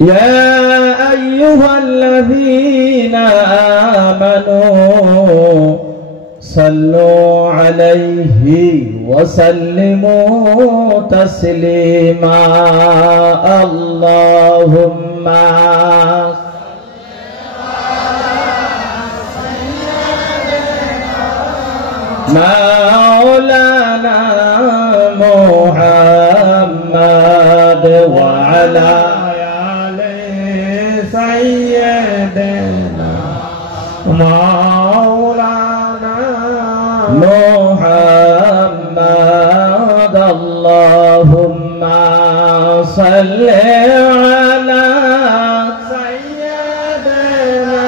يا أيها الذين آمنوا صلوا عليه وسلموا تسليما اللهم مولانا محمد وعلى آل سيدنا مولانا محمد اللهم صل على سيدنا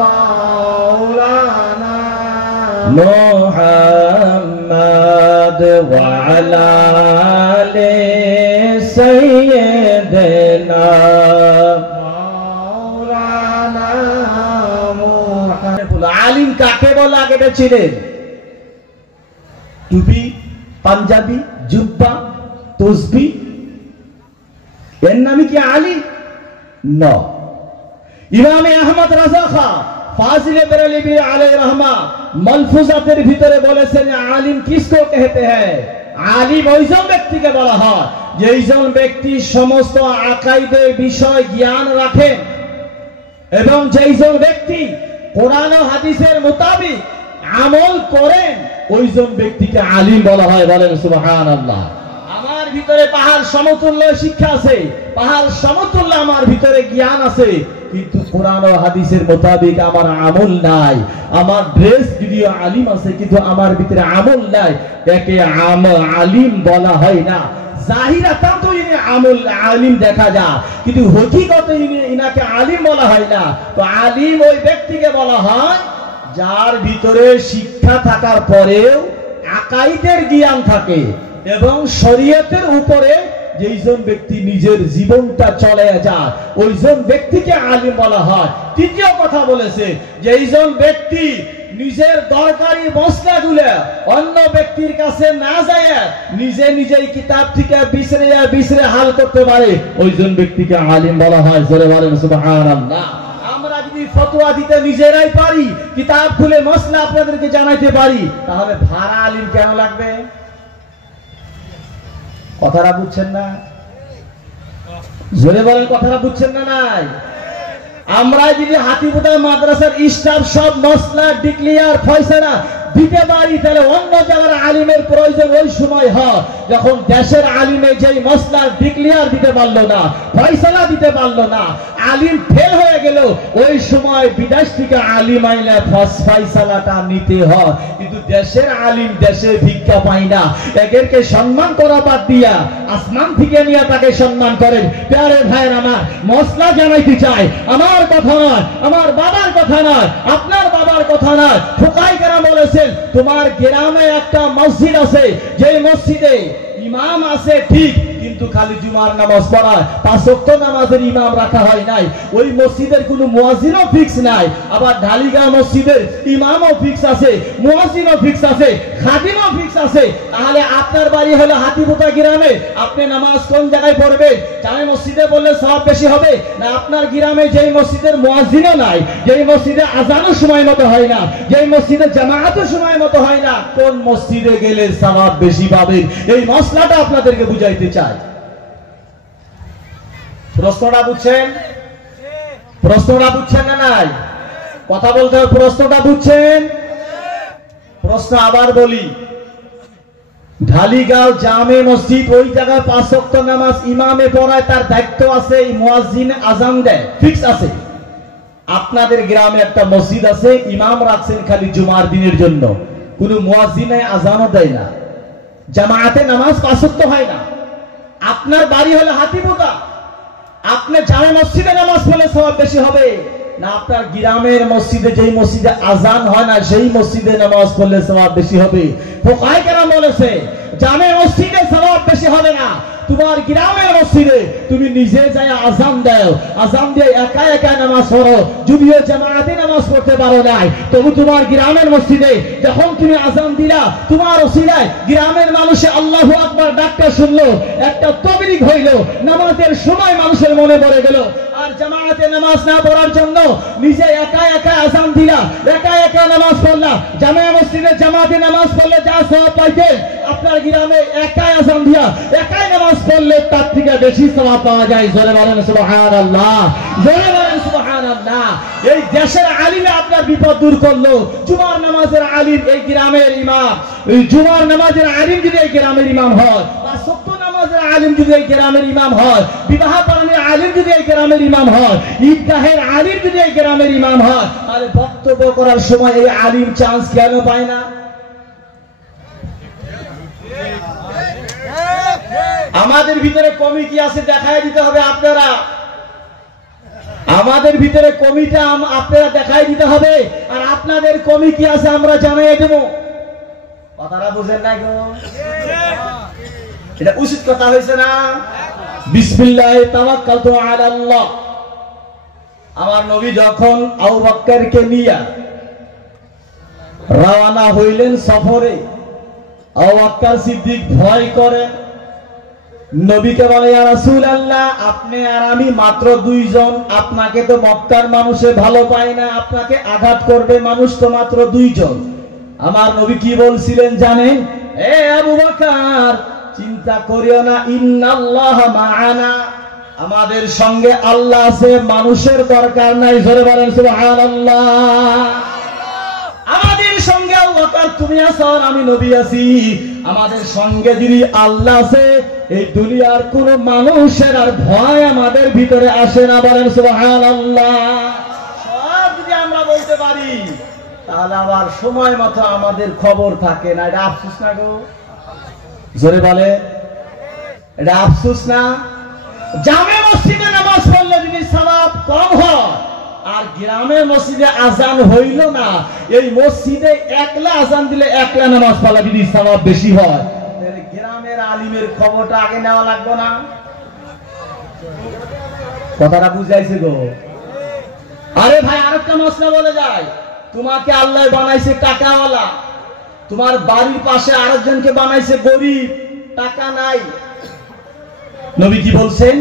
مولانا محمد وعلى آل سيدنا مولانا محمد আলিম কাকে বলে আগে এটা চিনেন? টুপি, পাঞ্জাবি, জুব্বা, তসবি, এর নামই কি আলিম? না। ইমামে আহমদ রাজা খান ফাজিলে বেরেলভী আলাইহি রহমা মালফুজাতের ভিতরে বলেছেন আলিম কিসকে কহতে हैं? আলিম ওইজন ব্যক্তিকে বলা হয় যেইজন ব্যক্তি সমস্ত আকাইদের বিষয় জ্ঞান রাখেন এবং যেইজন ব্যক্তি কোরআন ও হাদিসের মোতাবেক আমল করেন ওইজন ব্যক্তিকে আলিম বলা হয়। বলেন সুবহানাল্লাহ। আমার ভিতরে পাহাড় সমতুল্য শিক্ষা আছে, পাহাড় সমতুল্য আমার ভিতরে জ্ঞান আছে, কিন্তু কোরআন ও হাদিসের মোতাবেক আমার আমল নাই। আমার ড্রেস যদিও আলিম আছে কিন্তু আমার ভিতরে আমল নাই, একে আলিম বলা হয় না। জাহিরাতান তো ইনি আলিম দেখা যায়, কিন্তু হকিকতে ইনাকে আলিম বলা হয় না। তো আলিম ওই ব্যক্তিকে বলা হয় যার ভিতরে শিক্ষা থাকার পরেও আকাইদের জ্ঞান থাকে এবং শরীয়তের উপরে যেইজন ব্যক্তি নিজের জীবনটা চলে যায় ওইজন ব্যক্তিকে আলিম বলা হয়। তৃতীয় কথা বলেছে যেইজন ব্যক্তি নিজের দরকারি মসলাগুলো অন্য ব্যক্তির কাছে না যায় নিজে নিজেই কিতাব থেকে বিছরে হাল করতে পারে ওইজন ব্যক্তিকে আলিম বলা হয়। জোরে বলেন সুবহানাল্লাহ। আমরা যদি ফতোয়া দিতে নিজেরাই পারি, কিতাব খুলে মসলা আপনাদেরকে জানাইতে পারি, তাহলে ভাড়া আলিম কেন লাগবে? কথাটা বুঝছেন না? জোরে বলেন, কথাটা বুঝছেন না? নাই আমরা যদি হাতিপুতা মাদ্রাসার স্টাফ সব মসলা ডিক্লিয়ার ফয়সালা দিতে পারি তাহলে অন্য জায়গার আলিমের প্রয়োজন ওই সময় হয় যখন দেশের আলিমে যেই মসলা ডিক্লিয়ার দিতে পারলো না, ফয়সালা দিতে পারলো না, আলিম ফেল হয়ে গেল, ওই সময় বিদেশ থেকে আলিম আইলে ফয়সালাটা নিতে হয়। কিন্তু দেশের আলিম দেশে ভিক্ষা পায় না, এদেরকে সম্মান করা বাদ দিয়া আসমান থেকে নিয়ে তাকে সম্মান করেন। প্যারে ভাইয়ের আমার মসলা জানাইতে চাই, আমার কথা নয়, আমার বাবার কথা নয়, আপনার বাবার কথা নয়। ফুকাহায়ে কেরাম বলেছেন তোমার গ্রামে একটা মসজিদ আছে, যে মসজিদে ইমাম আছে ঠিক, কিন্তু খালি জুমার নামাজ পড়ায়, 5 ওয়াক্ত নামাজের ইমাম রাখা হয় নাই, ওই মসজিদের কোনো মুয়াজ্জিনও ফিক্স নাই। আবার ঢালিগাঁও মসজিদের ইমামও ফিক্স আছে, মুয়াজ্জিনও ফিক্স আছে, খাদিমও ফিক্স আছে। তাহলে আপনার বাড়ি হলো হাতিপুতা গ্রামে, আপনি নামাজ কোন জায়গায় পড়বেন? জামে মসজিদে পড়লে সওয়াব বেশি হবে না আপনার গ্রামে যেই মসজিদের মুয়াজ্জিনও নাই, যেই মসজিদে আযানও সময় মতো হয় না, যেই মসজিদে জামাআতও সময় মতো হয় না, কোন মসজিদে গেলে সওয়াব বেশি পাবেন? এই মসলাটা আপনাদেরকে বুঝাইতে চাই। প্রশ্নটা বুঝছেন? প্রশ্নটা বুঝছেন না? নাই কথা বলতে হবে। প্রশ্নটা বুঝছেন? প্রশ্ন আবার বলি, ঢালিগাঁও জামে মসজিদ ওই জায়গায় 5 ওয়াক্ত নামাজ ইমামে পড়ায়, তার দায়িত্ব আছে, মুয়াজ্জিন আযান দেয়, ফিক্স আছে। আপনাদের গ্রামে একটা মসজিদ আছে, ইমাম রাখছেন খালি জুমার দিনের জন্য, কোনো মুয়াজ্জিন আযানও দেয় না, জামাআতে নামাজ 5 ওয়াক্ত হয় না। আপনার বাড়ি হলো হাতিপুতা, আপনি জামে মসজিদে নামাজ পড়লে সওয়াব বেশি হবে না আপনার গ্রামের মসজিদে যেই মসজিদে আযান হয় না সেই মসজিদে নামাজ পড়লে সওয়াব বেশি হবে? ফুকাহায়ে কেরাম বলেছে জামে মসজিদে সওয়াব বেশি হবে না, তোমার গ্রামের মসজিদে তুমি নিজে যায় আজান দাও, আজান দিয়ে একা একা নামাজ পড়ো, যদিও জামাতে নামাজ পড়তে পারো নাই, তবু তোমার গ্রামের মসজিদে যখন তুমি আজান দিলা, তোমার ওসিলায় গ্রামের মানুষে আল্লাহু আকবার ডাকটা শুনলো, একটা তবলিগ হইলো, নামাজের সময় মানুষের মনে পড়ে গেল। আর জামাতে নামাজ না পড়ার জন্য নিজে একা একা আজান দিলা, একা একা নামাজ পড়লা, জামিয়া মসজিদে জামাতে নামাজ পড়লে যা সওয়াব পাইতে, আপনার গ্রামে একাই আজান দিয়া একাই নামাজ পড়লে তার থেকে বেশি সওয়াব পাওয়া যায়। জোরে বলেন সুবহানাল্লাহ, জোরে বলেন সুবহানাল্লাহ। এই দেশের আলিমে আপনার বিপদ দূর করলো। জুমার নামাজের আলিম এই গ্রামের ইমাম, এই জুমার নামাজের আলিম যদি এই গ্রামের ইমাম হয়, বা সত্য নামাজের আলিম যদি এই গ্রামের ইমাম হয়, বিবাহ পালনের আলিম যদি এই গ্রামের ইমাম হয়, ঈদগাহের আলিম যদি এই গ্রামের ইমাম হয়, তাহলে বক্তব্য করার সময় এই আলিম চান্স কেন পায় না? আমাদের ভিতরে কমিটি আছে, দেখায় দিতে হবে আপনারা। আমাদের ভিতরে কমিটা আপনারা দেখাই দিতে হবে, আর আপনাদের কমিটি আছে আমরা জানাই দেব। কথাটা বুঝেন না গো? এটা উচিত কথা হয়েছে না? বিসমিল্লাহি তাওয়াক্কালতু আলাল্লাহ। আমার নবী যখন আবু বকরকে নিয়ে রওনা হইলেন সফরে, আবু বকর সিদ্দিক ভয় করে, নবীকে বলে, ইয়া রাসূলুল্লাহ, আপনি আর আমি মাত্র দুইজন, আপনাকে তো মক্কার মানুষে ভালো পায় না, আপনাকে আঘাত করবে মানুষ তো মাত্র দুইজন। আমার নবী কি বলছিলেন জানেন? এ আবু বকর, চিন্তা করিও না, ইন্নাল্লাহা মাআনা, আমাদের সঙ্গে আল্লাহ আছে, মানুষের দরকার নাই। জোরে বলেন সুবহানাল্লাহ। আমাদের সঙ্গে আবু বকর তুমি আছো, আমি নবী আছি, আমাদের সঙ্গে যদি আল্লাহ আছে, এই দুনিয়ার কোন মানুষের আর ভয় আমাদের ভিতরে আসে না। বলেন সুবহানাল্লাহ। সব যদি আমরা বলতে পারি, তাহলে আবার সময় মতো আমাদের খবর থাকে না। এটা আফসোস না গো? জোরে বলে, এটা আফসোস না? জামে মসজিদে নামাজ পড়লে যদি সওয়াব কম হয়, আর গ্রামের মসজিদে আজান হইল না, এই মসজিদে একলা আজান দিলে একলা নামাজ পড়লে যদি সওয়াব বেশি হয়, তাহলে গ্রামের আলিমের খবরটা আগে নেওয়া লাগবে না? কথাটা বুঝাইছে গো? আরে ভাই, আরেকটা মশলা বলে যায়, তোমাকে আল্লাহ বানাইছে টাকাওয়ালা, তোমার বাড়ির পাশে আরেকজনকে বানাইছে গরিব, টাকা নাই। নবী কি বলছেন?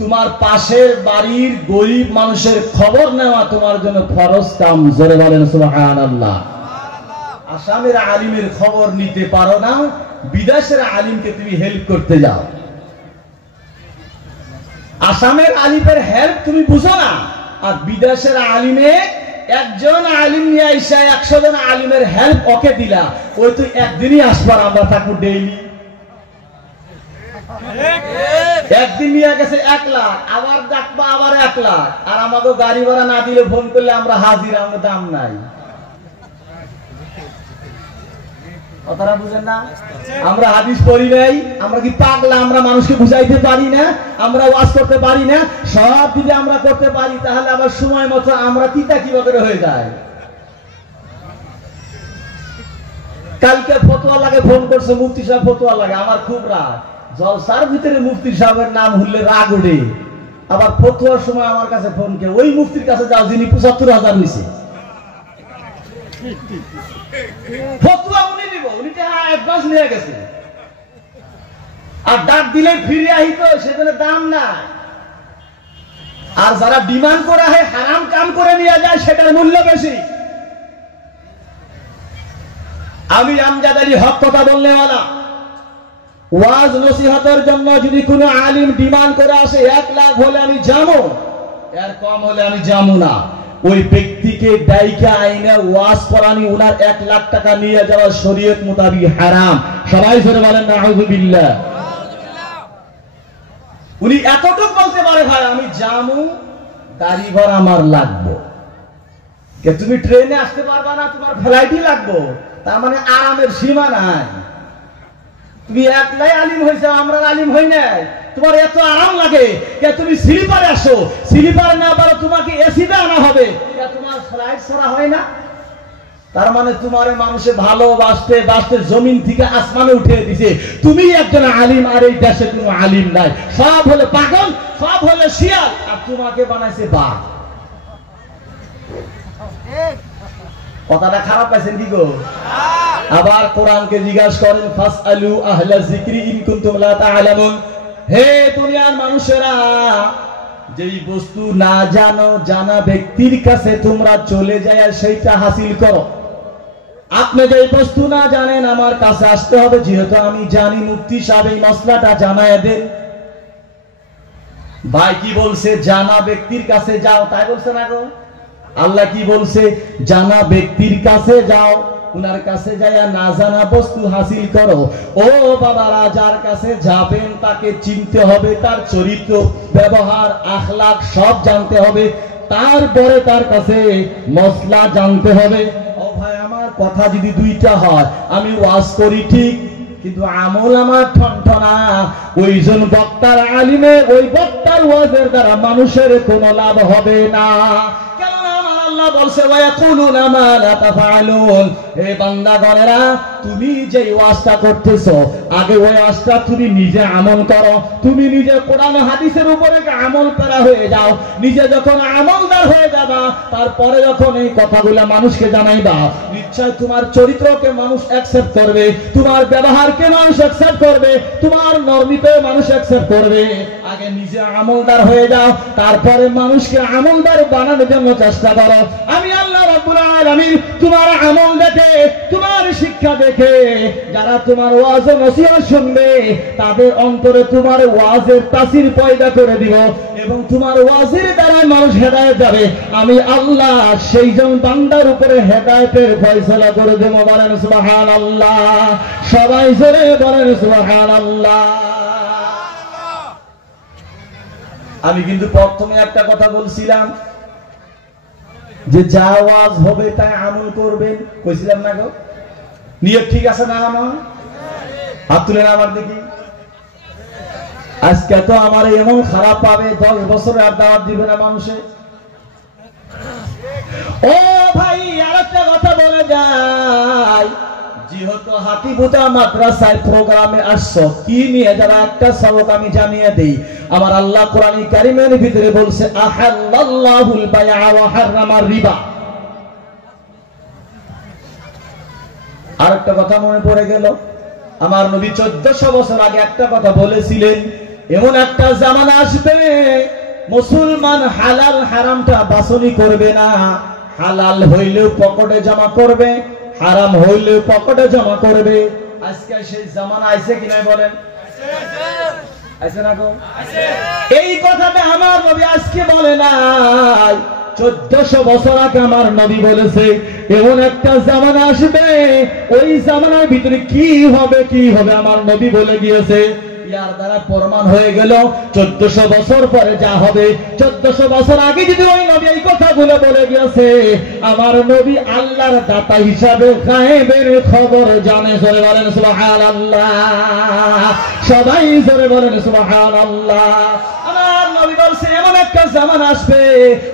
তোমার পাশের বাড়ির গরিব মানুষের খবর নেওয়া তোমার জন্য ফরজ কাম। জোরে বলেন সুবহানাল্লাহ। আসামের আলিমের খবর নিতে পারো না, বিদেশের আলিমকে তুমি হেল্প করতে যাও। আসামের আলিমের হেল্প তুমি বুঝো না, আর বিদেশের আলিমে একজন আলিম নিয়ে আইসা 100 জন আলিমের হেল্প ওকে দিলা, ওই তুই একদিনই আসবার, আমরা থাকবো ডেইলি। একদিন নিয়ে গেছে 1 লাখ, আবার ডাকবা আবার 1 লাখ, আর আমাকে গাড়ি ভাড়া না দিলে ফোন করলে আমরা হাজির, আমাদের দাম নাই। কথাটা বুঝেন না? আমরা হাদিস পড়ি নাই, আমরা কি পাগলা? আমরা মানুষকে বুঝাইতে পারি না, আমরা ওয়াজ করতে পারি না? সব যদি আমরা করতে পারি, তাহলে আবার সময় মতো আমরা তিতা কিভাবে হয়ে যায়। কালকে ফতোয়া লাগে ফোন করছে, মুফতি সাহেব ফতোয়া লাগে, আমার খুব রাগ। জলসার ভিতরে মুফতি সাহেবের নাম হলে রাগ ওঠে, আবার ফতোয়ার সময় আমার কাছে ফোন করে, ওই মুফতির কাছে যাও যিনি 75,000 হয়েছে। ফতোয়া উনি দিব, উনি অ্যাডভান্স নিয়ে গেছে, আর ডাক দিলে ফিরে আহিত, সেখানে দাম না। আর যারা ডিমান্ড করা হয়, হারাম কাম করে নিয়ে যায়, সেটার মূল্য বেশি। আমি আমজাদ আলী হক কথা বললে ওয়ালা, ওয়াজ নসিহতের জন্য যদি কোনো আলিম ডিমান্ড করে আসে 1 লাখ হলে আমি যাবো, এর কম হলে আমি যাবো না। ওই ব্যক্তিকে দায়িকা আইনে ওয়াজ করানি, উনার 1 লাখ টাকা নিয়ে যাওয়া শরীয়ত মোতাবিক হারাম। সবাই ধরে বলেন নাউযুবিল্লাহ। উনি এতটুকু বলতে পারে, ভাই আমি যাবো, গাড়ি ভাড়া আমার লাগবে, তুমি ট্রেনে আসতে পারবা না, তোমার ফ্লাইটই লাগবে, তার মানে আরামের সীমা নাই। তুমি একলাই আলিম হয়েছে, আমরা আলিম হই নাই, তোমার এত আরাম লাগে, তুমি স্লিপারে আসো, স্লিপার না পারো তোমাকে এসিতে আনা হবে, তোমার ফ্লাইট ছাড়া হয় না? তার মানে তোমারে মানুষে ভালোবাসতে বাসতে জমিন থেকে আসমানে উঠে দিছে, তুমি একজন আলিম আর এই দেশে কোনো আলিম নাই, সব হলে পাগল, সব হলে শিয়াল, আর তোমাকে বানাইছে বাঘ। কথাটা খারাপ পাইছেন কি গো? আবার কোরআনকে জিজ্ঞাসা করেন ফাসআলু আহলা যিকরি ইন কুনতুম লা তা'লামুন, হে দুনিয়ার মানুষেরা, যেই বস্তু না জানো জানা ব্যক্তির কাছে তোমরা চলে যায় আর সেইটা হাসিল করো। আপনি যেই বস্তু না জানেন আমার কাছে আসতে হবে, যেহেতু আমি জানি। মুফতি সাহেব এই মসলাটা জানায় দেন। ভাই কি বলছে? জানা ব্যক্তির কাছে যাও, তাই বলছে না গো? আল্লাহ কি বলছে? জানা ব্যক্তির কাছে যাও, উনার কাছে যায় না জানা বস্তু হাসিল করো। ও বাবারা, যার কাছে যাবেন তাকে চিনতে হবে, তার চরিত্র, ব্যবহার, আখলাক সব জানতে হবে, তারপরে তার কাছে মসলা জানতে হবে। ও ভাই, আমার কথা যদি দুইটা হয়, আমি ওয়াজ করি ঠিক, কিন্তু আমল আমার ঠনঠনা। ওইজন বক্তার আলিমে ওই বক্তার ওয়াজের দ্বারা মানুষের কোনো লাভ হবে না। আল্লাহ বলছে ওয়ায়াকুলুনা মা লা তাফআলুন, হে বান্দাগণেরা, তুমি যে ওয়াজটা করতেছো আগে ওই ওয়াজটা তুমি নিজে আমল করো। তুমি নিজে কোরআন হাদিসের উপরে আমল করা হয়ে যাও। নিজে যখন আমলদার হয়ে যাবা, তারপরে যখন এই কথাগুলো মানুষকে জানাইবা, নিশ্চয় তোমার চরিত্রকে মানুষ অ্যাকসেপ্ট করবে, তোমার ব্যবহারকে মানুষ অ্যাকসেপ্ট করবে, তোমার নরমিতে মানুষ অ্যাকসেপ্ট করবে। আগে নিজে আমলদার হয়ে যাও, তারপরে মানুষকে আমলদার বানানোর জন্য চেষ্টা করো। আমি আল্লাহ রাব্বুল আলামিন তোমার আমল দেখে, তোমার শিক্ষা দেখে যারা তোমার ওয়াজ ও নসিহত শুনবে, তাদের অন্তরে তোমার ওয়াজের তাসির পয়দা করে দিব, এবং তোমার ওয়াজের দ্বারা মানুষ হেদায়েত যাবে। আমি আল্লাহ সেই জন বান্দার উপরে হেদায়েতের ফয়সালা করে দেব। বলেন সুবহানাল্লাহ, সবাই জোরে বলেন সুবহানাল্লাহ। আমি কিন্তু প্রথমে একটা কথা বলছিলাম যে যা ওয়াজ হবে তাই আমল করবেন, কইছিলাম না গো? নিয়ত ঠিক আছে না? আমার হাত তুলেন আমার দেখি। আজকে তো আমার এমন খারাপ পাবে, 10 বছরে আর দাওয়াত দিবে না মানুষে। ও ভাই, আরেকটা কথা বলে যাই, যেহেতু হাতিবুদা মাদ্রাসায় প্রোগ্রামে আসছো, কি নিয়ে যারা একটা সবক আমি জানিয়ে দেই। আমার আল্লাহ কোরআন কারীমের ভিতরে বলছে আহাল্লাল্লাহুল বাইআ ওয়া হারামার রিবা। আরেকটা কথা মনে পড়ে গেল, আমার নবী 1400 বছর আগে একটা কথা বলেছিলেন, এমন একটা জামানা আসবে মুসলমান হালাল হারামটা বাছনি করবে না। হালাল হইলেও পকেটে জমা করবে, হারাম হইলেও পকেটে জমা করবে। আজকে সেই জামানা আইছে কিনা বলেন? আইছে না গো? এই কথাটা আমার নবী আজকে বলে নাই, 1400 বছর আগে আমার নবী বলেছে এমন একটা জামানা আসবে, ওই জামানার ভিতরে কি হবে কি হবে আমার নবী বলে গিয়েছে। ইয়ার দ্বারা প্রমাণ হয়ে গেল 1400 বছর পরে যা হবে, 1400 বছর আগে যদি ওই নবী এই কথাগুলো বলে গিয়েছে, আমার নবী আল্লাহর দাতা হিসাবে গায়েবের খবর জানে। জোরে বলেন সুবহানাল্লাহ, সবাই জোরে বলেন সুবহানাল্লাহ। আমার নবী বলছে এমন একটা জামানা আসবে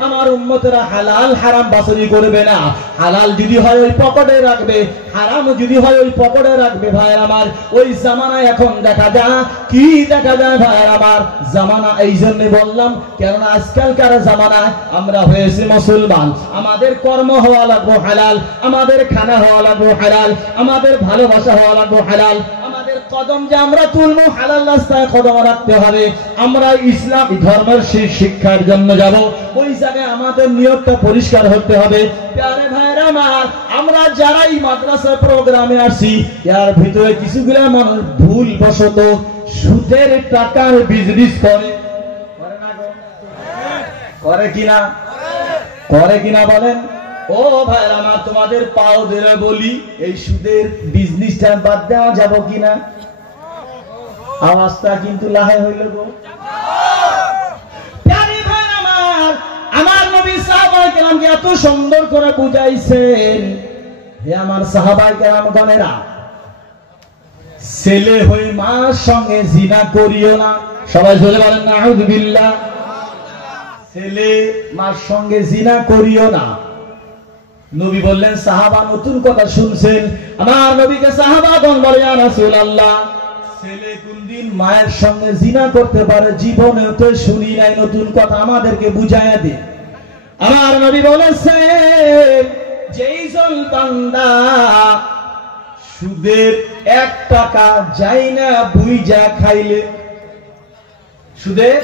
আমার উম্মতেরা হালাল হারাম বাছনি করবে না। হালাল যদি হয় ওই পকেটে রাখবে, হারাম যদি হয় ওই পকেটে রাখবে। ভাইয়ের আমার, ওই জামানায় এখন দেখা যায় কি দেখা যায় ভাইয়ের আমার, জামানা এই জন্য বললাম কেননা আজকালকার জামানায় আমরা হয়েছি মুসলমান, আমাদের কর্ম হওয়া লাগবে হালাল, আমাদের খানা হওয়া লাগবে হালাল, আমাদের ভালোবাসা হওয়া লাগবে হালাল, আমাদের কদম যে আমরা তুলবো হালাল রাস্তায় কদম রাখতে হবে। আমরা ইসলাম ধর্মের শিক্ষার জন্য যাব, ওই জায়গায় আমাদের নিয়তটা পরিষ্কার হতে হবে। প্যারে ভাইরা আমার, আমরা যারাই মাদ্রাসা প্রোগ্রামে আসি, এর ভিতরে কিছুগুলো মানুষ ভুল বশত সুদের টাকার বিজনেস করে। করে কিনা? করে কিনা বলেন? ও ভাইরা আমার, তোমাদের পাও ধরে বলি, এই সুদের বিজনেসটা বাদ দেওয়া যাব কিনা? আওয়াজটা কিন্তু লাহে হইল গো। আমার নবী সাহাবায়ে কেরামকে এত সুন্দর করে বুঝাইছেন, হে আমার সাহাবায়ে কেরামগণেরা, ছেলে হয়ে মার সঙ্গে জিনা করিও না। সবাই জোরে বলেন নাউযুবিল্লাহ। ছেলে মার সঙ্গে জিনা করিও না। নবী বললেন, সাহাবা নতুন কথা শুনছেন। আমার নবীকে সাহাবাগণ বলে, ইয়া রাসূলুল্লাহ, ছেলে কোনদিন মায়ের সঙ্গে জিনা করতে পারে? জীবনে তো শুনি নাই, নতুন কথা আমাদেরকে বুঝাইয়া দে। আমার নবী বলেছেন, যেইজন বান্দা সুদের 1 টাকা যাই না বুইজা খাইলে, সুদের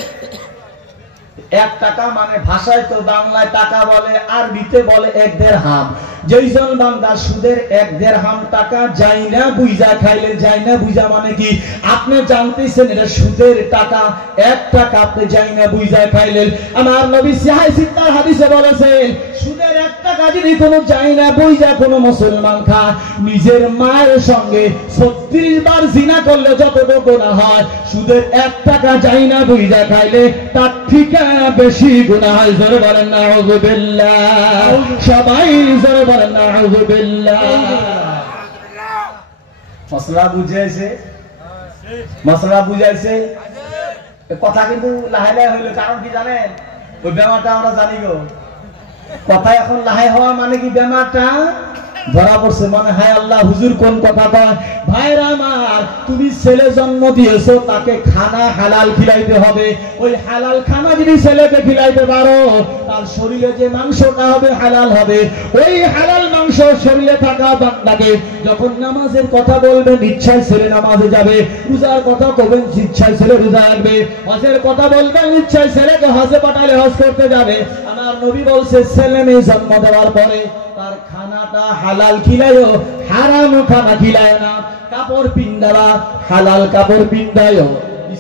1 টাকা মানে ভাষায় তো বাংলায় টাকা বলে, আরবিতে বলে 1 দিরহাম। যেইজন বান্দা সুদের 1 দিরহাম টাকা যাই না বুইজা খাইলে, যাই না বুইজা মানে কি আপনি জানতেছেন এটা সুদের টাকা, 1 টাকা আপনি যাই না বুইজা খাইলেন। আমার নবী সহিহ সিত্তার হাদিসে বলেছেন, সুদের 1 টাকা যদি কোনো যাই না বুইজা কোনো মুসলমান খায়, নিজের মায়ের সঙ্গে 36 বার জিনা করলে যতটুকু গুনাহ হয়, সুদের 1 টাকা যাই না বুইজা খাইলে তার ঠিক বেশি গুনাহ হয়। জোরে বলেন নাউযুবিল্লাহ, সবাই জোরে বলেন নাউযুবিল্লাহ। মশলা বুঝাইছে, মশলা বুঝাইছে, কথা কিন্তু লাহে লাহে হইলো। কারণ কি জানেন? ওই বেমারটা আমরা জানি গো, কথা এখন লাহে হওয়া মানে কি বেমারটা ধরা পড়ছে। মানে হায় আল্লাহ, হুজুর কোন কথা কয়? ভাইরা আমার, তুমি ছেলে জন্ম দিয়েছো, তাকে খানা হালাল খিলাইতে হবে। ওই হালাল খানা যদি ছেলেকে খিলাইতে পারো, তার শরীরে যে মাংসটা হবে হালাল হবে। ওই হালাল মাংস শরীরে থাকা বান্দাকে যখন নামাজের কথা বলবেন, ইচ্ছায় ছেলে নামাজে যাবে। রোজার কথা কবেন, ইচ্ছায় ছেলে রোজা রাখবে। হজের কথা বলবেন, ইচ্ছায় ছেলেকে হজে পাঠালে হজ করতে যাবে। আমার নবী বলছে, ছেলে মেয়ে জন্ম দেওয়ার পরে তার খানাটা হালাল খিলায়ও, হারাম খানা খিলায় না। কাপড় পিন্দাবা, হালাল কাপড় পিন্দায়ও।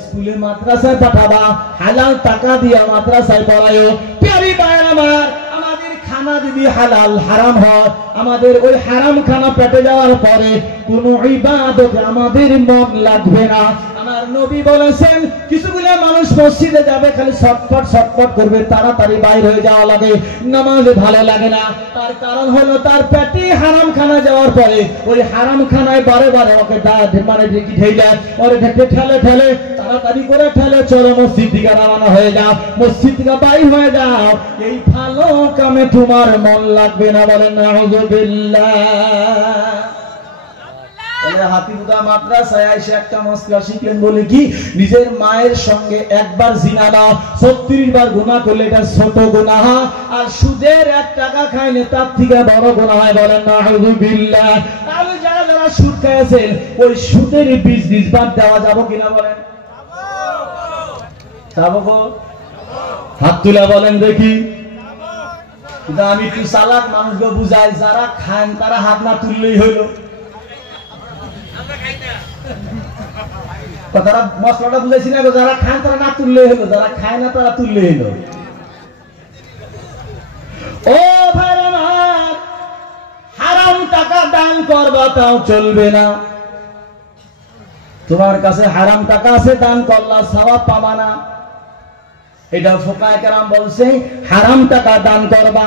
স্কুলে মাদ্রাসায় পাঠাবা, হালাল টাকা দিয়া মাদ্রাসায় পড়ায়ও। প্যারি ভাই আমার, আমাদের খানা যদি হালাল হারাম হয়, আমাদের ওই হারাম খানা পেটে যাওয়ার পরে কোনো ইবাদতে আমাদের মন লাগবে না। আমার নবী বলেছেন, কিছুগুলো মানুষ মসজিদে যাবে, খালি ছটফট ছটফট করবে, তাড়াতাড়ি বাইর হয়ে যাওয়া লাগে, নামাজে ভালো লাগে না। তার কারণ হলো তার পেটে হারাম খানা যাওয়ার পরে ওই হারাম খানায় বারে বারে ওকে মানে ঢেলে ওরে ঠেলে ঠেলে তাড়াতাড়ি করে ঠেলে, চলো মসজিদ থেকে রওনা হয়ে যাও, মসজিদ থেকে বাইর হয়ে যাও। এই ভালো কামে তোমার মন লাগবে না। বলেন নাউযুবিল্লাহ। হাতিবুদা মাদ্রাসায় এসে একটা মসলা শিখলেন, বলে কি নিজের মায়ের সঙ্গে একবার জিনা না, 36 বার গুনাহ করলে এটা ছোট গুনাহ, আর সুদের 1 টাকা খাইলে তার থেকে বড় গুনাহ হয়। বলেন নাউযুবিল্লাহ। তাহলে যারা যারা সুদ খাইছেন, ওই সুদের বিজনেস বাদ দেওয়া যাবে কিনা? বলেন যাবো গো? হাত তুলে বলেন দেখি। কিন্তু আমি একটু চালাক মানুষকে বুঝাই, যারা খান তারা হাত না তুললেই হইলো। তারা মশলাটা বুঝাইছি না, যারা খান তারা না তুললে হলো, যারা খায় না তারা তুললে হলো। ও ভাই আমার, হারাম টাকা দান করবা তাও চলবে না। তোমার কাছে হারাম টাকা আছে, দান করলা সওয়াব পাবা না। এটা ফুকায়ে কেরাম বলছে, হারাম টাকা দান করবা,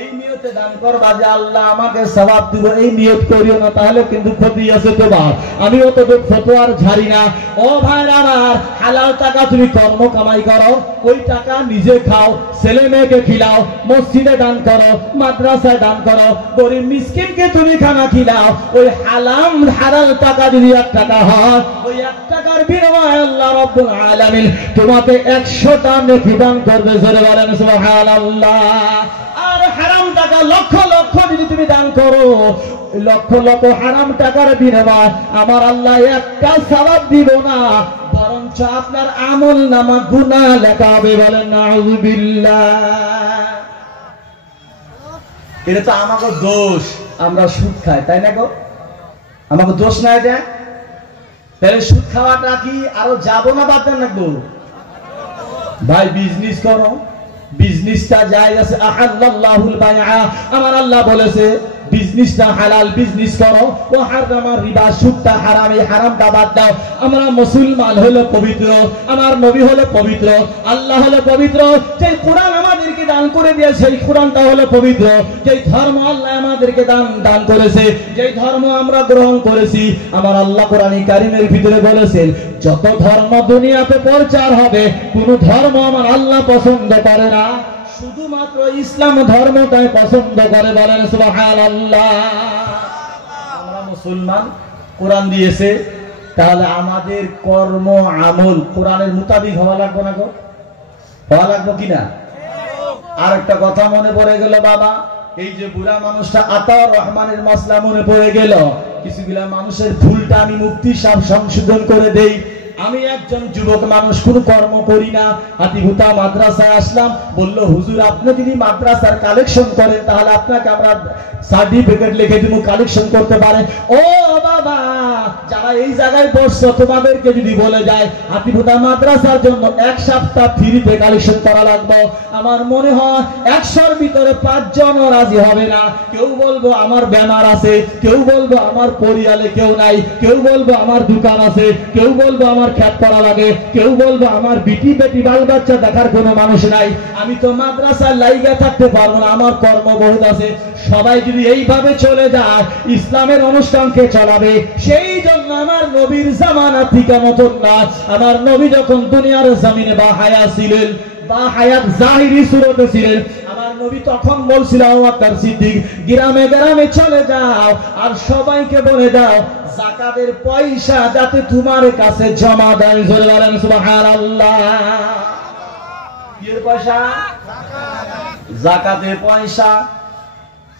এই নিয়তে দান করবা যে আল্লাহ আমাকে সওয়াব দিব, এই নিয়ত করিও না, তাহলে কিন্তু ক্ষতি আছে তোমার। আমি অতটুকু ফতোয়ার ঝাড়ি না। ও ভাইরা আমার, হালাল টাকা তুমি কর্ম কামাই করো, ওই টাকা নিজে খাও, ছেলে মেয়েকে খিলাও, মসজিদে দান করো, মাদ্রাসায় দান করো, গরিব মিসকিনকে তুমি খানা খিলাও। ওই হালাল টাকা যদি 1 টাকা হয়, ওই 1 টাকার বিনিময়ে আল্লাহ রাব্বুল আলামিন তোমাকে 100টা নেকি দান করবে। জোরে বলেন সুবহানাল্লাহ। আর হারাম টাকা লক্ষ লক্ষ যদি তুমি দান করো, লক্ষ লক্ষ হারাম টাকার বিনিময়ে আমার আল্লাহ একটা সওয়াব দিব না, বরঞ্চ আপনার আমল নামা গুনাহ লেখা হবে। বলেন নাউযুবিল্লাহ। এটা তো আমাকে দোষ, আমরা সুদ খাই, তাই না গো? আমাকে দোষ না এটা? তাহলে সুদ খাওয়াটা কি আরো যাবো না বাদ দেন রাখবো? ভাই বিজনেস করো, বিজনেসটা জায়েজ আছে। আহাল্লাল্লাহুল বাইআ, আমার আল্লাহ বলেছে বিজনেসটা হালাল, বিজনেস করো। ও হারামা রিবা, সুদটা হারাম, এই হারামটা বাদ দাও। আমরা মুসলমান হলো পবিত্র, আমার নবী হলো পবিত্র, আল্লাহ হলো পবিত্র। যে কোরআন আমাদেরকে দান করে দিয়েছে, সেই কোরআনটা হলো পবিত্র। যে ধর্ম আল্লাহ আমাদেরকে দান করেছে, যে ধর্ম আমরা গ্রহণ করেছি, আমার আল্লাহ কোরআনে কারীমের ভিতরে বলেছেন, যত ধর্ম দুনিয়াতে প্রচার হবে, কোন ধর্ম আমার আল্লাহ পছন্দ করে না। শুধুমাত্র ইসলাম ধর্মটাই পছন্দ করে, বলেন সুবহানাল্লাহ। আমরা মুসলমান, কোরআন দিয়েছে, তাহলে আমাদের কর্ম আমল কোরআনের মোতাবিক হওয়া লাগবে না গো? হওয়া লাগবে কিনা? আর একটা কথা মনে পড়ে গেল বাবা, এই যে বুড়া মানুষটা আতাউর রহমানের মাসলা মনে পড়ে গেল। কিছুগুলা মানুষের ভুলটা আমি মুফতি সাহেব সংশোধন করে দেই। আমি একজন যুবক মানুষ, কোনো কর্ম করি না, হাতিভুতা মাদ্রাসায় আসলাম। বললো হুজুর আপনি যদি মাদ্রাসার কালেকশন করেন তাহলে আপনাকে আমরা সার্টিফিকেট লিখে দিব, কালেকশন করতে পারেন। ও বাবা, যারা এই জায়গায় বসছো তোমাদেরকে যদি বলে যায় হাতিভুতা মাদ্রাসার জন্য 1 সপ্তাহ ফ্রিতে কালেকশন করা লাগবে, আমার মনে হয় 100-র ভিতরে 5 জনও রাজি হবে না। কেউ বলবো আমার বেমার আছে, কেউ বলবো আমার পরিবারে কেউ নাই, কেউ বলবো আমার দোকান আছে, কেউ বলবো আমার খেত করা লাগে, কেউ বলবো আমার বিটি বেটি বাল বাচ্চা দেখার কোনো মানুষ নাই, আমি তো মাদ্রাসার লাইগা থাকতে পারবো না, আমার কর্ম বহুত আছে। সবাই যদি এইভাবে চলে যায় ইসলামের অনুষ্ঠানকে চালাবে। সেই জন্য আমার নবীর জামানা থেকে নতুন না, আমার নবী যখন দুনিয়ার জমিনে বা হায়া ছিলেন, বা হায়াত জাহিরি সুরতে ছিলেন, আমার নবী তখন বলছিল আবু বকর সিদ্দিক গ্রামে গ্রামে চলে যাও আর সবাইকে বলে দাও যাকাতের পয়সা যাতে তোমার কাছে জমা দেয়। জোরে বলেন সুবহানাল্লাহ। কির পয়সা? যাকাতের পয়সা।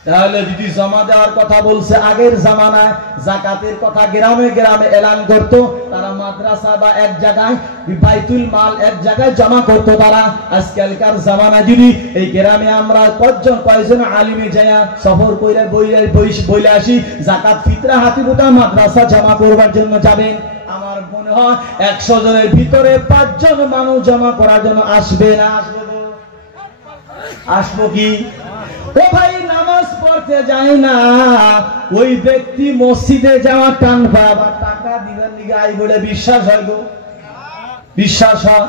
তাহলে যদি জমা দেওয়ার কথা বলছে, আগের জামানায় যাকাতের কথা গ্রামে গ্রামে এলান করত, তারা মাদ্রাসা বা এক জায়গায় বাইতুল মাল এক জায়গায় জমা করত তারা। আজকালকার জামানা যদি এই গ্রামে আমরা কয়জন আলিমে যায়া সফর কইরা বইলে আসি যাকাত ফিতরা হাতিভুতা মাদ্রাসা জমা করবার জন্য যাবেন, আমার মনে হয় 100 জনের ভিতরে 5 জন মানুষ জমা করার জন্য আসবে না। আসবো কি? ও ভাই, নামাজ পড়তে যায় না ওই ব্যক্তি মসজিদে যাওয়া টান পায়, আবার টাকা দিবেন লিগে আই বলে বিশ্বাস হয় গো? বিশ্বাস হয়?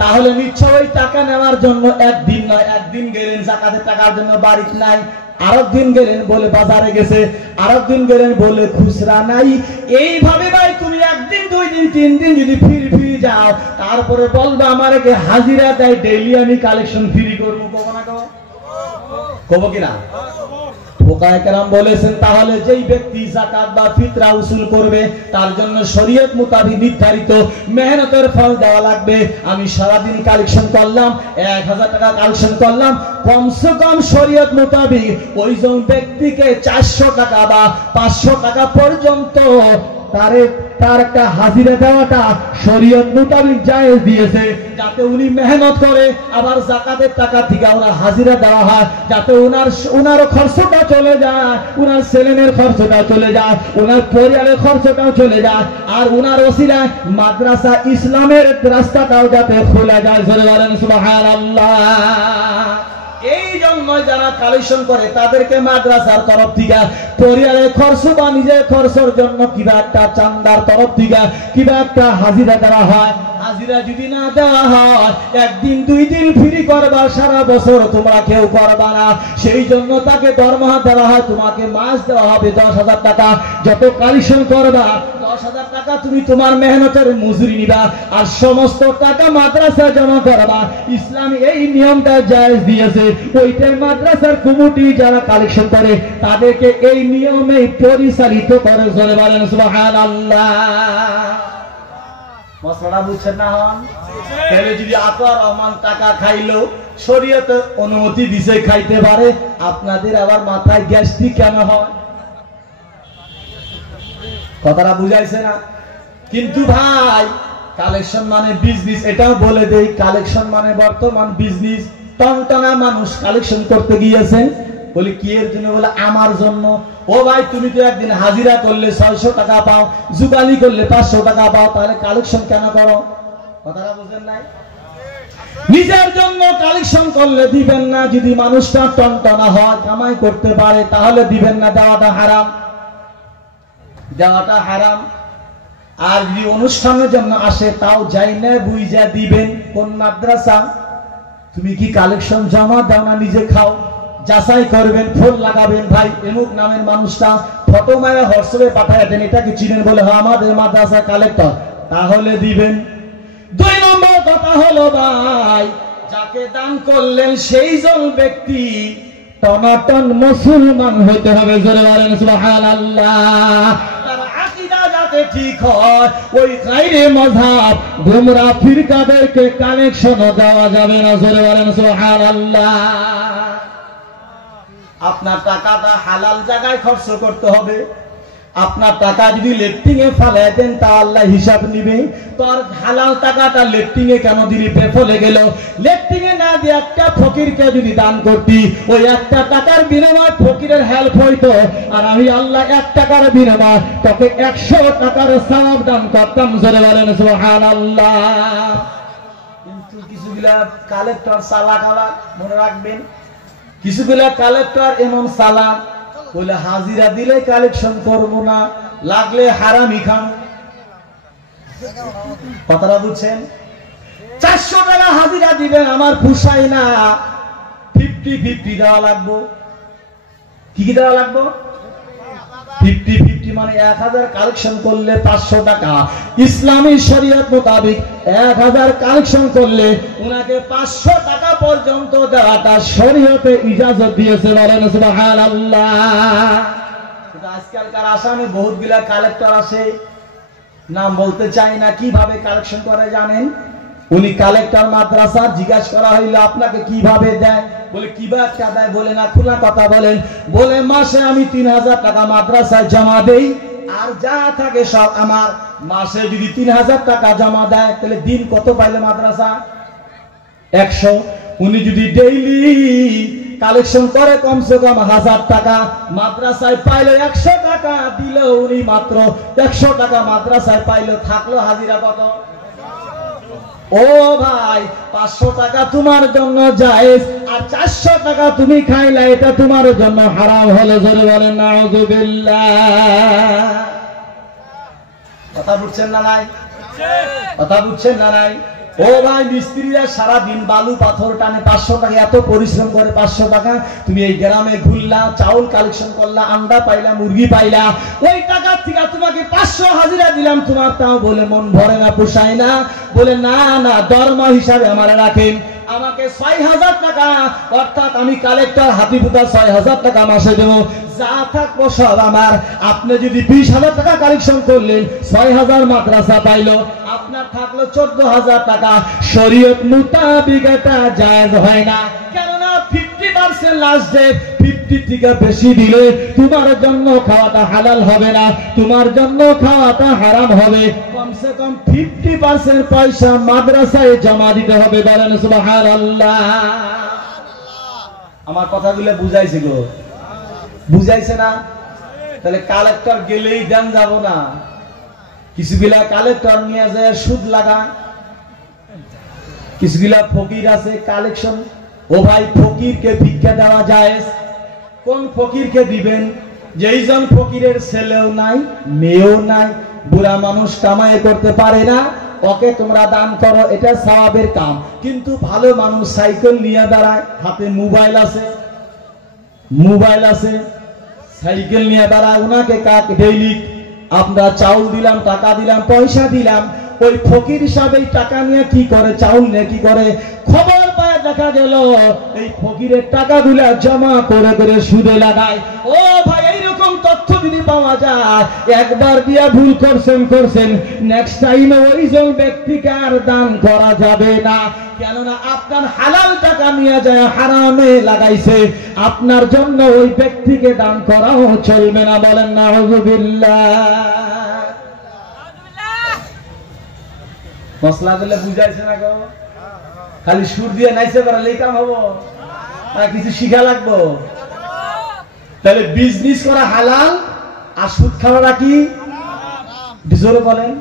তাহলে নিশ্চয় ওই টাকা নেওয়ার জন্য একদিন নয়, একদিন গেলেন যাকাতের টাকার জন্য বাড়িতে নাই, আরেকদিন গেলেন বলে বাজারে গেছে, আরেকদিন গেলেন বলে খুচরা নাই। এইভাবে ভাই তুমি 1 দিন 2 দিন 3 দিন যদি ফিরি যাও, তারপরে বলবা আমাকে হাজিরা দেয় ডেইলি আমি কালেকশন ফ্রি করবো, কব না কব? কব কিনা? ফুকায়ে কেরাম বলেছেন তাহলে যেই ব্যক্তি যাকাত বা ফিতরা উসুল করবে তার জন্য শরীয়ত মোতাবেক নির্ধারিত মেহনতের ফল দেওয়া লাগবে। আমি সারাদিন কালেকশন করলাম, 1000 টাকা কালেকশন করলাম, কমসে কম শরীয়ত মোতাবেক ওইজন ব্যক্তিকে 400 টাকা বা 500 টাকা পর্যন্ত তার একটা হাজিরা দেওয়াটা শরীয়ত মোতাবেক জায়েজ দিয়েছে, যাতে উনি মেহনত করে। আবার যাকাতের টাকা থেকে ওরা হাজিরা দেওয়া হয় যাতে ওনার খরচটা চলে যায়, ওনার ছেলেমেয়ের খরচটা চলে যায়, ওনার পরিবারের খরচটাও চলে যায়, আর ওনার ওসিলায় মাদ্রাসা ইসলামের রাস্তাটাও যাতে খোলা যায়। জোরে বলেন সুবহানাল্লাহ। এই জন্য যারা কালেকশন করে তাদেরকে মাদ্রাসার তরফ থেকে পরিবারের খরচ বা নিজের খরচের জন্য কিবা একটা চান্দার তরফ থেকে কিবা একটা হাজিরা দেওয়া হয়। হাজিরা যদি না দেওয়া হয়, 1 দিন 2 দিন ফ্রি করবা, সারা বছর তোমরা কেউ করবা না। সেই জন্য তাকে দরমহা দেওয়া হয়, তোমাকে মাস দেওয়া হবে 10,000 টাকা। যত কালেকশন করবা 10,000 টাকা তুমি তোমার মেহনতের মজুরি নিবা, আর সমস্ত টাকা মাদ্রাসায় জমা করবা। ইসলাম এই নিয়মটা জায়েজ দিয়েছে। ওইটাই মাদ্রাসার কমিটি যারা কালেকশন করে তাদেরকে এই নিয়মে পরিচালিত করে। জোরে বলেন সুবহানাল্লাহ। মশলা বুঝছেন না? হন তাহলে যদি আতাউর রহমান টাকা খাইলো, শরীয়ত অনুমতি দিছে খাইতে পারে, আপনাদের আবার মাথায় গ্যাস্ট্রিক কেন হয়? কথাটা বুঝাইছে না? কিন্তু ভাই কালেকশন মানে বিজনেস, এটাও বলে দেই, কালেকশন মানে বর্তমান বিজনেস। টনটনা মানুষ কালেকশন করতে গিয়েছেন, বলি কি এর জন্য? বলে আমার জন্য। ও ভাই, তুমি তো একদিন হাজিরা করলে 600 টাকা পাও, জুগালি করলে 500 টাকা পাও, তাহলে কালেকশন কেন করো? কথাটা বুঝেন নাই? নিজের জন্য কালেকশন করলে দিবেন না। যদি মানুষটা টনটনা হয়, কামাই করতে পারে, তাহলে দিবেন না, দেওয়াটা হারাম, দেওয়াটা হারাম। আর যদি অনুষ্ঠানের জন্য আসে তাও যাই না বুঝা দিবেন। কোন মাদ্রাসা? তুমি কি কালেকশন জমা দাও না নিজে খাও? যাচাই করবেন, ফোন লাগাবেন, ভাই এমুক নামের মানুষটা ফটো মারা হোয়াটসঅ্যাপে পাঠায় দেন, এটা কি চিনেন? বলে হ্যাঁ আমাদের মাদ্রাসা কালেক্টর, তাহলে দিবেন। 2 নম্বর কথা হলো ভাই, যাকে দান করলেন সেই জন ব্যক্তি টনাটন মুসলমান হইতে হবে। জোরে বলেন সুবহানাল্লাহ। তার আকীদা যাতে ঠিক হয়, ওই গায়রে মাযহাব গোমরা ফিরকাদেরকে কানেকশন দেওয়া যাবে না। জোরে বলেন সুবহানাল্লাহ। আপনার টাকাটা হালাল জায়গায় খরচ করতে হবে। আপনার টাকা যদি লেফটিং এ ফালাই দেন তা আল্লাহ হিসাব নিবে। তোর হালাল টাকাটা লেফটিং এ কেন দিলি, বেফলে গেল। লেফটিং এ না দিয়ে একটা ফকিরকে যদি দান করতি, ওই একটা টাকার বিনিময়ে ফকিরের হেল্প হইতো, আর আমি আল্লাহ 1 টাকার বিনিময়ে তোকে 100 টাকার সওয়াব দান করতাম। জোরে বলেন সুবহানাল্লাহ। কিন্তু কিছুগুলা কালেক্টর চালাক, মনে রাখবেন, কিছুগুলা কালেক্টর এমন চালাক, বলে হাজিরা দিলে কালেকশন করবো না, লাগলে হারামি খান। কথাটা বুঝছেন? 400 টাকা হাজিরা দিবেন, আমার পোষায় না, 50-50 দেওয়া লাগবো। কি দেওয়া লাগবো? 50-50 মানে 1000 কালেকশন করলে 500 টাকা। ইসলামী শরীয়ত মোতাবেক 1000 কালেকশন করলে উনাকে 500 টাকা পর্যন্ত দেওয়াটা শরীয়তে ইজাজত দিয়েছে। বলেন সুবহানাল্লাহ। আজকালকার আসামে বহুতগুলা কালেক্টর আছে, নাম বলতে চাই না। কিভাবে কালেকশন করে জানেন? উনি কালেক্টর মাদ্রাসা, জিজ্ঞাসা করা হইলো আপনাকে কিভাবে দেয়, বলে কিভাবে দেয়, বলে না, খোলা কথা বলেন, বলে মাসে আমি 3000 টাকা মাদ্রাসায় জমা দেই, আর যা থাকে সব আমার। মাসে যদি 3000 টাকা জমা দেয় তাহলে দিন কত পাইলে মাদ্রাসা? 100। উনি যদি ডেইলি কালেকশন করে কমসে কম 1000 টাকা, মাদ্রাসায় পাইলো 100 টাকা, দিল উনি মাত্র 100 টাকা মাদ্রাসায় পাইলো, থাকলো হাজিরা কত? ও ভাই, 500 টাকা তোমার জন্য জায়েজ, আর 400 টাকা তুমি খাইলা, এটা তোমার জন্য হারাম হলো। জোরে বলেন নাউযুবিল্লাহ। কথা বুঝছেন না নাই? কথা বুঝছেন না নাই? ও ভাই, মিস্ত্রিরা সারাদিন বালু পাথর টানে, 500 টাকা এত পরিশ্রম করে, 500 টাকা তুমি এই গ্রামে ঘুরলা, চাউল কালেকশন করলা, আন্ডা পাইলা, মুরগি পাইলা, ওই টাকা থেকে তোমাকে 500 হাজিরা দিলাম, তোমার তাও বলে মন ভরে না, পোষায় না। বলে না না, দরমা হিসাবে আমার রাখেন, আমাকে 6000 টাকা, অর্থাৎ আমি কালেক্টর হাতিপুতা 6000 টাকা মাসে দেবো, যা থাকবো সব আমার। আপনি যদি 20000 টাকা কালেকশন করলেন, 6000 মাদ্রাসা পাইলো, আপনার থাকলো 14000 টাকা। শরীয়ত মোতাবেক এটা জায়েজ হয় না, কেননা 50% লাস্ট ডেট, 50 থেকে বেশি দিলে তোমার জন্য খাওয়াটা হালাল হবে না, তোমার জন্য খাওয়াটা হারাম হবে। কমসে কম 50% পয়সা মাদ্রাসায় জমা দিতে হবে। বলেন সুবহানাল্লাহ। আমার কথাগুলো বুঝাইছে গো? বুঝাইছে না? তাহলে কালেক্টর গেলেই দেন যাব না। কিছুগুলা কালেক্টর নিয়ে যায় সুদ লাগায়, কিছুগুলা ফকির আছে কালেকশন। ও ভাই, ফকিরকে ভিক্ষা দেওয়া যায়? কোন ফকিরকে দিবেন? যেইজন ফকিরের ছেলেও নাই, মেয়েও নাই, বুড়া মানুষ কামাই করতে পারে না, ওকে তোমরা দান করো, এটা সওয়াবের কাম। কিন্তু ভালো মানুষ সাইকেল নিয়ে দাঁড়ায়, হাতে মোবাইল আছে, সাইকেল নিয়ে দাঁড়ায়, ওনাকে কাক ডেইলি আমরা চাউল দিলাম, টাকা দিলাম, পয়সা দিলাম, ওই ফকির হিসাবে টাকা নিয়ে কি করে, চাউল নিয়ে কি করে, খবর পায় দেখা গেল এই ফকিরের টাকাগুলা জমা করে করে সুদে লাগায়। ও ভাই, এইরকম তথ্য যদি পাওয়া যায়, একবার দিয়া ভুল করছেন, নেক্সট টাইমে ওইজন ব্যক্তিকে আর দান করা যাবে না। কেননা আপনার হালাল টাকা নিয়ে যায় হারামে লাগাইছে, আপনার জন্য ওই ব্যক্তিকে দান করাও চলবে না। বলেন নাউযুবিল্লাহ। মশলা দিলে বুঝাইছে না গো? খালি সুর দিয়ে নাইছে করালেই কাম হবো না, কিছু শিখা লাগবো। তাহলে বিজনেস করা হালাল, আর সুদ খাওয়াটা কি? জোরে বলেন।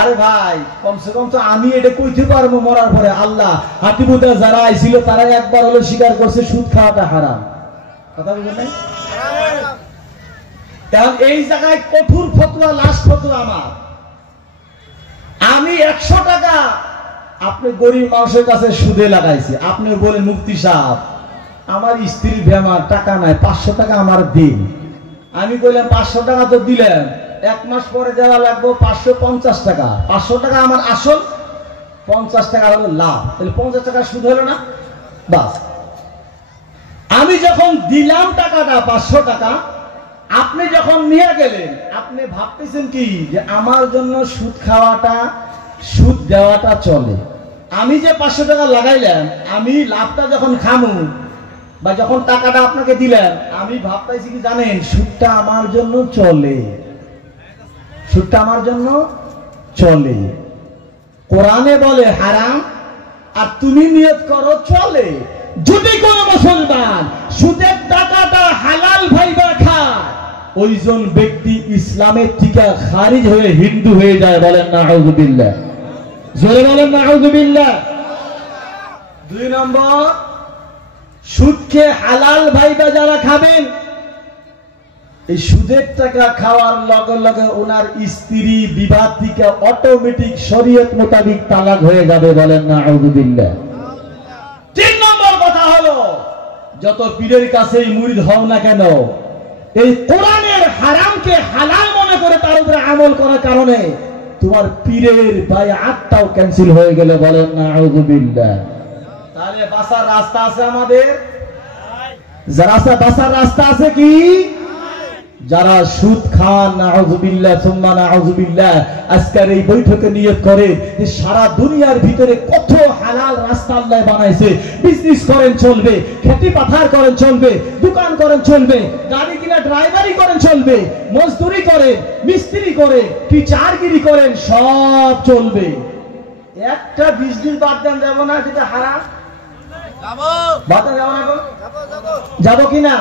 আরে ভাই, কমসে কম তো আমি এটা কইতে পারবো মরার পরে। আল্লাহ হাতিবুদা যারা আইছিল তারা একবার হলো স্বীকার করছে সুদ খাওয়াটা হারাম। কথা বুঝলেন? কারণ এই জায়গায় কঠোর ফতোয়া, লাস্ট ফতোয়া আমার। আমি 100 টাকা আপনি গরিব মানুষের কাছে সুদে লাগাইছি, আপনি বলেন মুফতি সাহেব আমার স্ত্রীর বেমার, টাকা নাই, 500 টাকা আমার দিন। আমি কইলাম 500 টাকা তো দিলেন, 1 মাস পরে দেওয়া লাগবে 550 টাকা। 500 টাকা আমার আসল, 50 টাকা হলো লাভ, তাহলে 50 টাকা সুদ হলো না? বাস, আমি যখন দিলাম টাকাটা 500 টাকা, আপনি যখন নিয়ে গেলেন, আপনি ভাবতেছেন কি যে আমার জন্য সুদ খাওয়াটা, সুদ দেওয়াটা চলে। আমি যে 500 টাকা লাগাইলাম, আমি লাভটা যখন খামু বা যখন টাকাটা আপনাকে দিলাম, আমি ভাবতেছি কি জানেন, সুদটা আমার জন্য চলে, সুদটা আমার জন্য চলে। কোরআনে বলে হারাম, আর তুমি নিয়ত করো চলে। যদি কোন মুসলমান সুদের টাকাটা হালাল ভাইবা খায়, ওইজন ব্যক্তি ইসলামের থেকে খারিজ হয়ে হিন্দু হয়ে যায়। বলেন নাউযুবিল্লাহ, জোরে বলেন নাউযুবিল্লাহ। 2 নম্বর, সুদকে হালাল ভাইবা যারা খাবেন, এই সুদের টাকা খাওয়ার লগে লগে ওনার স্ত্রী বিবাহ থেকে অটোমেটিক শরীয়ত মোতাবেক তালাক হয়ে যাবে। বলেন নাউযুবিল্লাহ। 3 নম্বর কথা হলো, যত পীরের কাছেই মুরিদ হও না কেন, এই কোরআনের হারামকে হালাল মনে করে তার উপরে আমল করার কারণে তোমার পীরের বায়াতটাও ক্যান্সেল হয়ে গেল। বলেন নাউযুবিল্লাহ। তাহলে বাঁচার রাস্তা আছে আমাদের, বাঁচার রাস্তা আছে কি? যারা সুদ খান, নাউযুবিল্লাহ সুম্মা নাউযুবিল্লাহ, আজকের এই বৈঠকে নিয়ত করে যে সারা দুনিয়ার ভিতরে কত হালাল রাস্তা আল্লাহ বানাইছে। বিজনেস করেন চলবে, খেতি পাথার করেন চলবে, দোকান করেন চলবে, গাড়ি কিনা ড্রাইভারি করেন চলবে, মজদুরি করেন, মিস্ত্রি করে, টিচারগিরি করেন, সব চলবে। একটা বিজনেস বাদ দেন, যাব না যেটা হারাম? যাবো কিনা?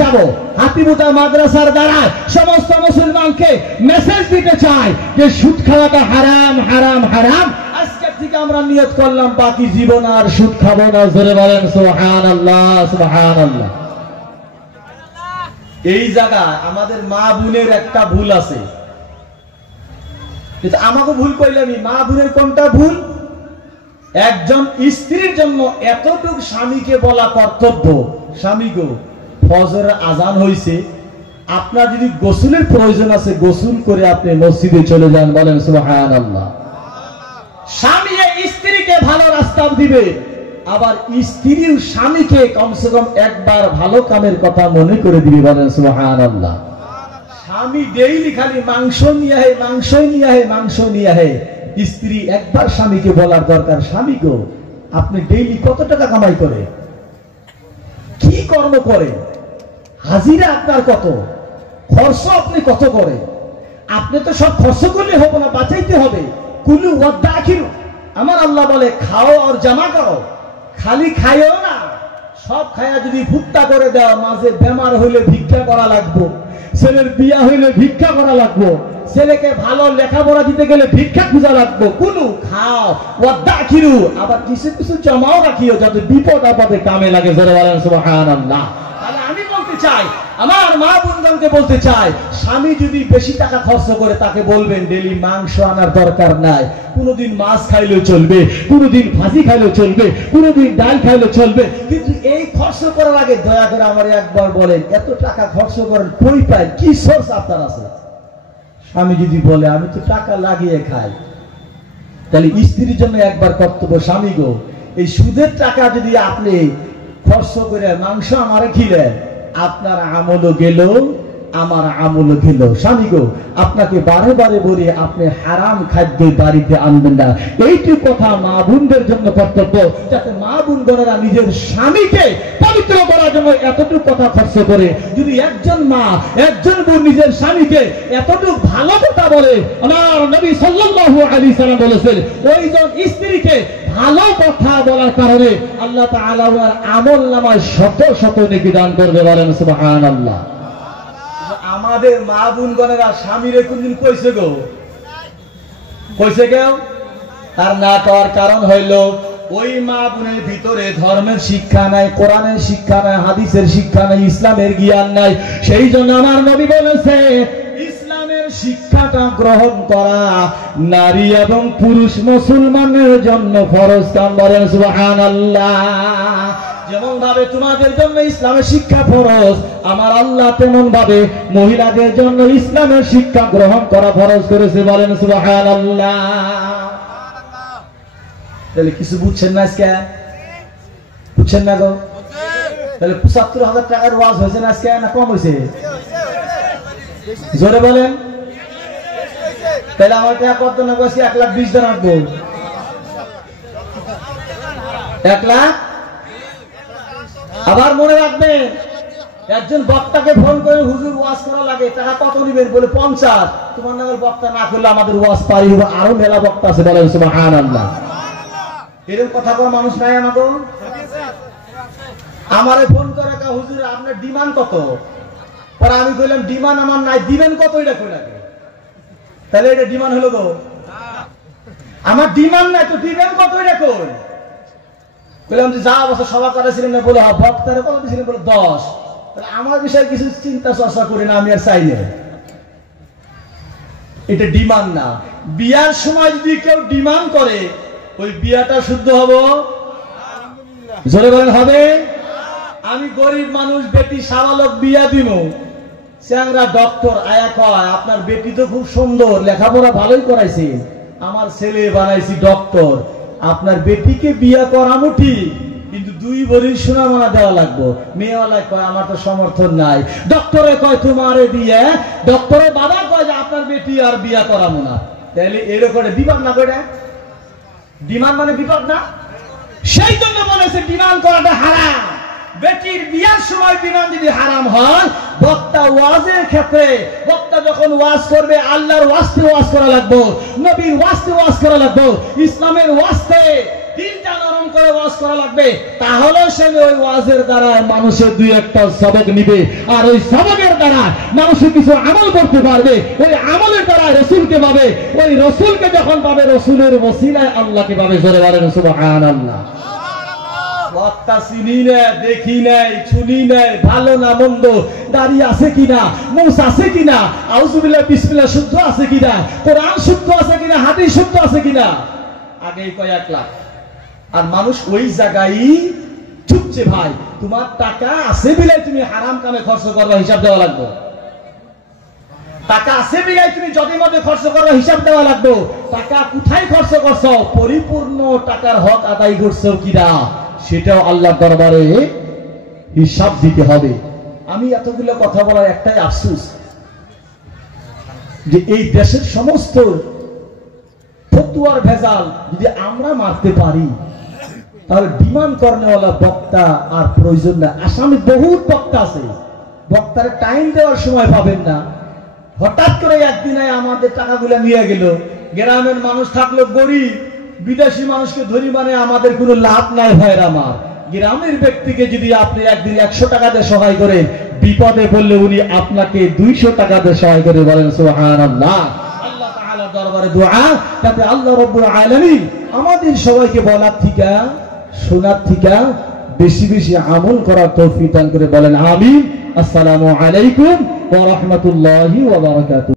যাব। হাতিবুতা মাদ্রাসার দ্বারা সমস্ত মুসলমানকে মেসেজ দিতে চাই যে সুদ খাওয়াটা হারাম, হারাম, হারাম। আজকে থেকে আমরা নিয়ত করলাম বাকি জীবন আর সুদ খাবো না। জোরে বলেন সুবহানাল্লাহ, সুবহানাল্লাহ। এই জায়গায় আমাদের মা বোনের একটা ভুল আছে, কিন্তু আমাকে ভুল কইলামই। মা বোনের কোনটা ভুল? একজন স্ত্রীর জন্য এতটুকু স্বামীকে বলা কর্তব্য, স্বামী গো ফজরের আজান হইছে, আপনার যদি গোসলের প্রয়োজন আছে গোসল করে আপনি মসজিদে চলে যান। বলেন সুবহানাল্লাহ। স্বামী স্ত্রীকে ভালো রাস্তা দিবে, আবার স্ত্রীও স্বামীকে কমসে কম একবার ভালো কামের কথা মনে করে দিবে। বলেন সুবহানাল্লাহ। স্বামী ডেইলি খালি মাংস নিয়ে আহে, মাংস নিয়ে আহে, মাংস নিয়ে আহে, স্ত্রী একবার স্বামীকে বলার দরকার, স্বামী গো আপনি ডেইলি কত টাকা কামাই করে, কি কর্ম করে, হাজিরা আপনার কত, খরচ আপনি কত করে? আপনি তো সব খরচ করলে হবে না, বাঁচাইতে হবে। কুলু ওয়াদাখিরু, আমার আল্লাহ বলে খাও আর জামা করো, খালি খাইও না। সব খায়া যদি ভুট্টা করে দাও, মাঝে বেমার হইলে ভিক্ষা করা লাগবো, ছেলের বিয়া হইলে ভিক্ষা করা লাগবো, ছেলেকে ভালো লেখাপড়া দিতে গেলে ভিক্ষা খুঁজা লাগবো। কুলু খাও ওয়াদাখিরু, আবার কিছু কিছু জমাও রাখিও যাতে বিপদ আপদে কামে লাগে। যারা বলেন সুবহানাল্লাহ। তাহলে আমি বলতে চাই, আমার মা বোনগণকে বলতে চাই, স্বামী যদি বেশি টাকা খরচ করে তাকে বলবেন ডেলি মাংস আনার দরকার নাই, কোনোদিন মাছ খাইলেও চলবে, কোনোদিন ভাজি খাইলেও চলবে, কোনোদিন ডাল খাইলেও চলবে, কিন্তু এই খরচ করার আগে দয়া করে আমার একবার বলেন এত টাকা খরচ করেন কই পায়, কি সোর্স আপনার আছে? স্বামী যদি বলে আমি তো টাকা লাগিয়ে খাই, তাহলে স্ত্রীর জন্য একবার কর্তব্য, স্বামী গো এই সুদের টাকা যদি আপনি খরচ করে মাংস আমারে খিলেন, আপনার আমলও গেল, আমার আমলও গেল। স্বামী গো আপনাকে বারে বারে বলি আপনি হারাম খাদ্য বাড়িতে আনবেন না। এইটি কথা মা বোনদের জন্য কর্তব্য, যাতে মা বোনগণেরা নিজের স্বামীকে পবিত্র করার জন্য এতটুকু কথা খরচ করে। যদি একজন মা, একজন বোন নিজের স্বামীকে এতটুকু ভালো কথা বলে, আমার নবী সাল্লাল্লাহু আলাইহি সাল্লাম বলেছেন ওইজন স্ত্রীকে ভালো কথা বলার কারণে আল্লাহ তাআলা ওর আমল নামায় শত শত নেকি দান করবে। বলেন সুবহানাল্লাহ। আমাদের মা বোনগণেরা স্বামীরে কোনদিন কইছে গো? কইছে কেউ? তার না করার কারণ হইল ওই মা বোনের ভিতরে ধর্মের শিক্ষা নাই, কোরআনের শিক্ষা নাই, হাদিসের শিক্ষা নাই, ইসলামের জ্ঞান নাই। সেই জন্য আমার নবী বলেছে ইসলামের শিক্ষাটা গ্রহণ করা নারী এবং পুরুষ মুসলমানের জন্য ফরজ। কাম বলেন সুবহানাল্লাহ। যেমন ভাবে তোমাদের জন্য ইসলামের শিক্ষা ফরজ, আমার আল্লাহ তেমন ভাবে মহিলাদের জন্য ইসলামের শিক্ষা গ্রহণ করা ফরজ করেছে। বলেন সুবহানাল্লাহ। তাহলে কিছু বুঝছেন না আজকে? বুঝছেন না গো? তাহলে ৭৫,০০০ টাকার ওয়াজ হয়েছে না আজকে, না কম হয়েছে? জোরে বলেন। তাহলে আমার টাকা কত না বসে ১,২০,০০০ রাখবো। ১,০০,০০০। আবার মনে রাখবেন, একজন বক্তাকে ফোন করে হুজুর ওয়াজ করা লাগে, টাকা কত নিবেন? বলে ৫০। তোমার নামের বক্তা না করলে আমাদের ওয়াজ পারি হবে, আরো মেলা বক্তা আছে, বলেন সুবহানাল্লাহ। এরকম কথা কোন মানুষ নাই আমাকে? আমারে ফোন করে হুজুর আপনার ডিমান্ড কত? পরে আমি কইলাম ডিমান্ড আমার নাই, দিবেন কত এটা কই লাগে? তাহলে এটা ডিমান্ড হলো গো? আমার ডিমান্ড নাই তো দিবেন কত এটা কই? বললাম যে যা বছর সভা করেছিলেন না, বলে বক্তারে কত দিয়েছিলেন? বলে ১০। তাহলে আমার বিষয়ে কিছু চিন্তা চর্চা করি না, আমি আর চাই না। এটা ডিমান্ড না। বিয়ার সময় যদি কেউ ডিমান্ড করে, ওই বিয়াটা শুদ্ধ হবে? জোরে বলেন হবে? আমি গরিব মানুষ, বেটি সাবালক বিয়া দিব, চ্যাংরা ডক্টর আয়া কয় আপনার বেটি তো খুব সুন্দর, লেখাপড়া ভালোই করাইছে, আমার ছেলে বানাইছি ডক্টর, আপনার বেটিকে বিয়া করানো ঠিক, কিন্তু ২ ভরির সোনামালা দেওয়া লাগবে। মেয়েওয়ালায় কয় আমার তো সমর্থন নাই। ডক্টরে কয় তোমারে বিয়ে, ডক্টরের বাবা কয় যে আপনার বেটি আর বিয়া করাবো না। তাহলে এরকম বিপদ না করে? ডিমান্ড মানে বিপদ না? সেই জন্য বলেছে ডিমান্ড করাটা হারাম। বেটির বিয়ার সময় ডিমান্ড যদি হারাম হয়, বক্তা ওয়াজের ক্ষেত্রে বক্তা যখন ওয়াজ করবে আল্লাহর ওয়াস্তে ওয়াজ করা লাগবে, নবীর ওয়াস্তে ওয়াজ করা লাগবে, ইসলামের ওয়াস্তে দিনটা নরম করে ওয়াজ করা লাগবে। তাহলে সে ওই ওয়াজের দ্বারা মানুষের ২-১টা সবক নিবে, আর ওই সবকের দ্বারা মানুষের কিছু আমল করতে পারবে। ওই আমলের দ্বারা রাসূলকে পাবে, ওই রাসূলকে যখন পাবে রাসূলের ওসিলায় আল্লাহকে পাবে। জোরে বলেন সুবহানাল্লাহ। বক্তা চিনি না, দেখি নাই, শুনি নাই, ভালো না মন্দ, দাড়ি আছে কিনা, মুছ আছে কিনা, আউযুবিল্লাহ বিসমিল্লাহ শুদ্ধ আছে কিনা, কোরআন শুদ্ধ আছে কিনা, হাদিস শুদ্ধ আছে কিনা, আগেই কয় ১ লাখ। আর মানুষ ওই জায়গায় চুপছে। ভাই তোমার টাকা আছে বিলাই তুমি হারাম কামে খরচ করবা, হিসাব দেওয়া লাগবে। টাকা আছে বিলাই তুমি যদি মধ্যে খরচ করবা, হিসাব দেওয়া লাগবে। টাকা কোথায় খরচ করছো, পরিপূর্ণ টাকার হক আদায় করছো কিনা, সেটাও আল্লাহর দরবারে হিসাব দিতে হবে। আমি এতগুলো কথা বলার একটাই আফসোস, যে এই দেশের সমস্ত ফতুয়ার ভেজাল যদি আমরা মারতে পারি, তাহলে ডিমান্ড করেওয়ালা বক্তা আর প্রয়োজন না। আসামে বহুত বক্তা আছে, বক্তার টাইম দেওয়ার সময় পাবেন না। হঠাৎ করে একদিন আমাদের টাকাগুলো নিয়ে গেল। গ্রামের মানুষ থাকলো গরিব, বিদেশি মানুষকে ধরি মানে আমাদের কোনো লাভ নাই। ভাইয়ের আমার, গ্রামের ব্যক্তিকে যদি আপনি একদিন ১০০ টাকা দিয়ে সহায় করেন, বিপদে পড়লে উনি আপনাকে ২০০ টাকা দিয়ে সহায় করে। বলেন সুবহানাল্লাহ। আল্লাহ তাআলার দরবারে দোয়া, যাতে আল্লাহ রাব্বুল আলামিন আমাদের সবাইকে বলার থেকে শোনার থেকে বেশি বেশি আমল করার তৌফিক দান করে। বলেন আমিন। আসসালামু আলাইকুম ওয়া রাহমাতুল্লাহি ওয়া বারাকাতুহু।